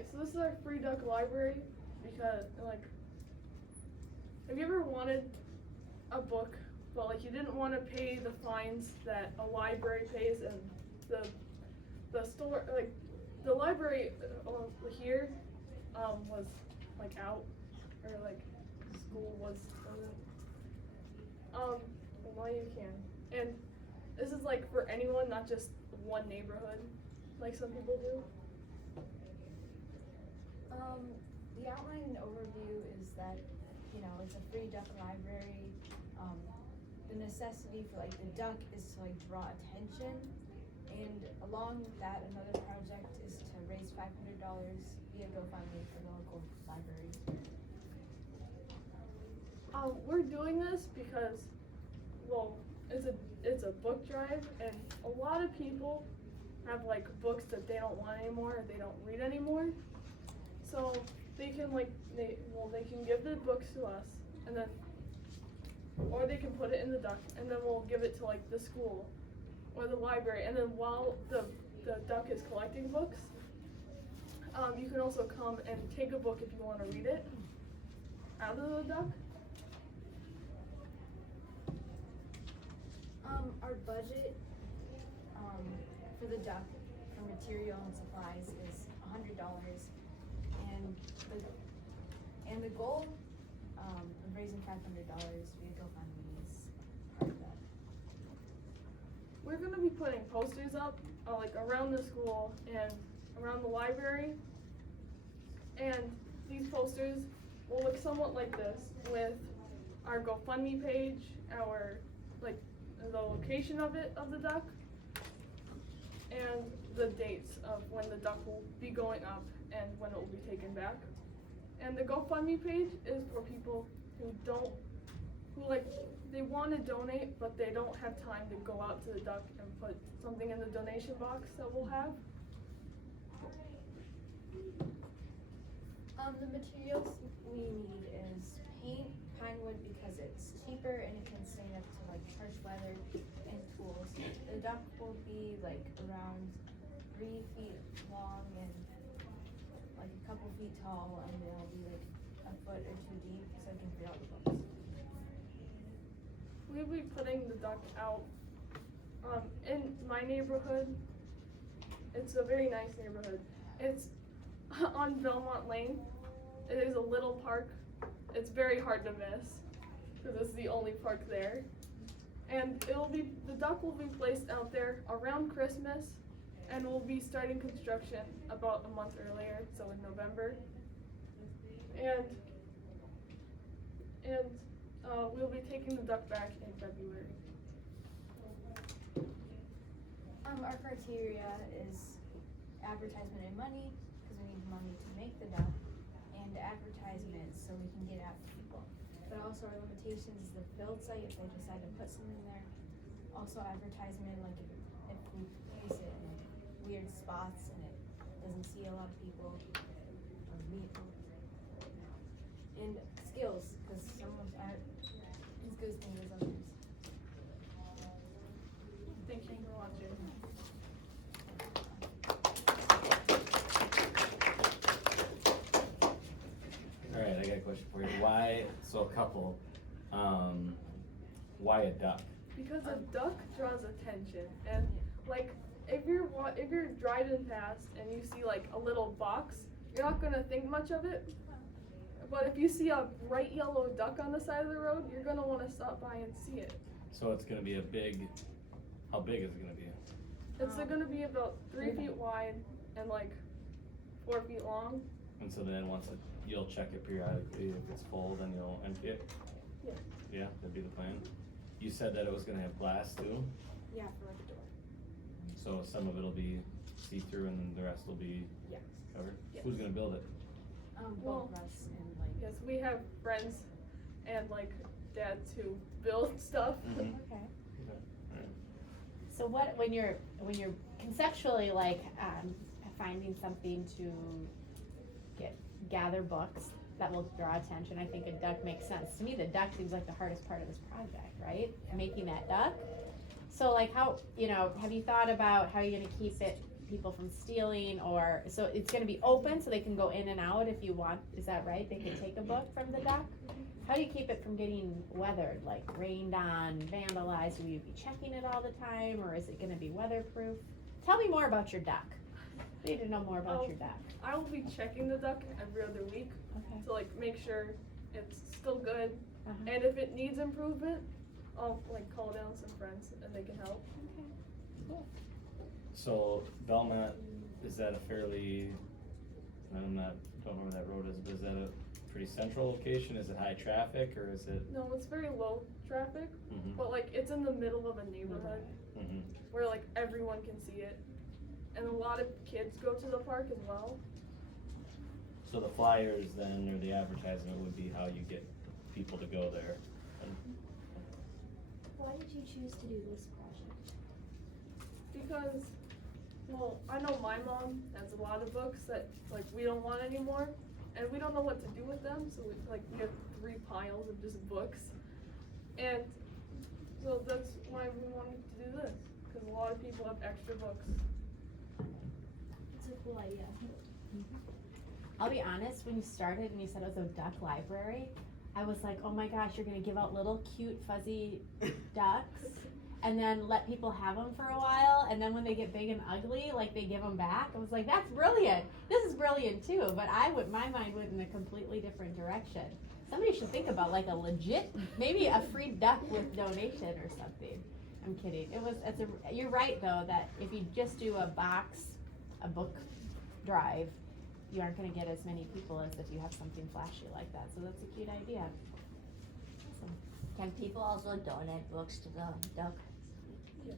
Alright, so this is our free duck library because, like, have you ever wanted a book, but like you didn't want to pay the fines that a library pays, and the store, like, the library here was like out, or like school was well, now you can. And this is like for anyone, not just one neighborhood, like some people do. The outline overview is that, you know, it's a free duck library. The necessity for like the duck is to like draw attention, and along with that, another project is to raise $500 via GoFundMe for the local library. We're doing this because, well, it's a book drive, and a lot of people have like books that they don't want anymore, or they don't read anymore. So they can they can give the books to us, and then, or they can put it in the duck, and then we'll give it to like the school or the library. And then while the duck is collecting books, you can also come and take a book if you want to read it out of the duck. Our budget for the duck for material and supplies is $100, and the goal of raising $500 via GoFundMe is part of that. We're gonna be putting posters up like around the school and around the library, and these posters will look somewhat like this, with our GoFundMe page, our the location of the duck, and the dates of when the duck will be going up and when it will be taken back. And the GoFundMe page is for people who they want to donate, but they don't have time to go out to the duck and put something in the donation box that we'll have. The materials we need is paint, pine wood, because it's cheaper and it can stand up to like harsh weather, and tools. The duck will be like around 3 feet long and like a couple feet tall, and it'll be like a foot or two deep, so it can fit all the books. We'll be putting the duck out in my neighborhood. It's a very nice neighborhood. It's on Belmont Lane. It is a little park. It's very hard to miss because it's the only park there. And the duck will be placed out there around Christmas, and we'll be starting construction about a month earlier, so in November. And we'll be taking the duck back in February. Our criteria is advertisement and money, because we need money to make the duck, and advertisement so we can get out to people. But also our limitations is the build site, if they decide to put something there. Also advertisement, like if we place it in weird spots and it doesn't see a lot of people, or meet. And skills, because some aren't as good as others. Thank you for watching. All right, I got a question for you. Why, so a couple, why a duck? Because a duck draws attention, and like if you're driving past and you see like a little box, you're not gonna think much of it. But if you see a bright yellow duck on the side of the road, you're gonna want to stop by and see it. So it's gonna be a big, how big is it gonna be? It's gonna be about 3 feet wide and like 4 feet long. And so then you'll check it periodically. If it's full, then you'll empty it? Yeah. Yeah, that'd be the plan. You said that it was gonna have glass too? Yeah, for like a door. So some of it'll be see-through and then the rest will be Yes. covered? Yes. Who's gonna build it? Well, Both of us and like. Yes, we have friends and like dads who build stuff. Mhm. Okay. Okay. So when you're conceptually like finding something to gather books that will draw attention, I think a duck makes sense. To me, the duck seems like the hardest part of this project, right? Making that duck. So like how, have you thought about how you're gonna keep it people from stealing, or, so it's gonna be open so they can go in and out if you want, is that right? They can take a book from the duck? How do you keep it from getting weathered, like rained on, vandalized? Will you be checking it all the time, or is it gonna be weatherproof? Tell me more about your duck. I need to know more about your duck. I will be checking the duck every other week Okay. to like make sure it's still good. Uh-huh. And if it needs improvement, I'll like call down some friends and they can help. Okay. Cool. So Belmont, is that a fairly, don't know where that road is, but is that a pretty central location? Is it high traffic or is it? No, it's very low traffic, Mhm. but like it's in the middle of a neighborhood Mhm. where like everyone can see it. And a lot of kids go to the park as well. So the flyers then, or the advertisement would be how you get people to go there. And Why did you choose to do this project? Because, well, I know my mom has a lot of books that like we don't want anymore, and we don't know what to do with them. So we have 3 piles of just books, and so that's why we wanted to do this. Because a lot of people have extra books. It's a cool idea. I'll be honest, when you started and you said it was a duck library, I was like, oh my gosh, you're gonna give out little cute fuzzy ducks and then let people have them for a while, and then when they get big and ugly, like they give them back. I was like, that's brilliant. This is brilliant too, but my mind went in a completely different direction. Somebody should think about like a legit, maybe a free duck with donation or something. I'm kidding. You're right though, that if you just do a book drive, you aren't gonna get as many people as if you have something flashy like that, so that's a cute idea. Awesome. Can people also donate books to the duck? Yes.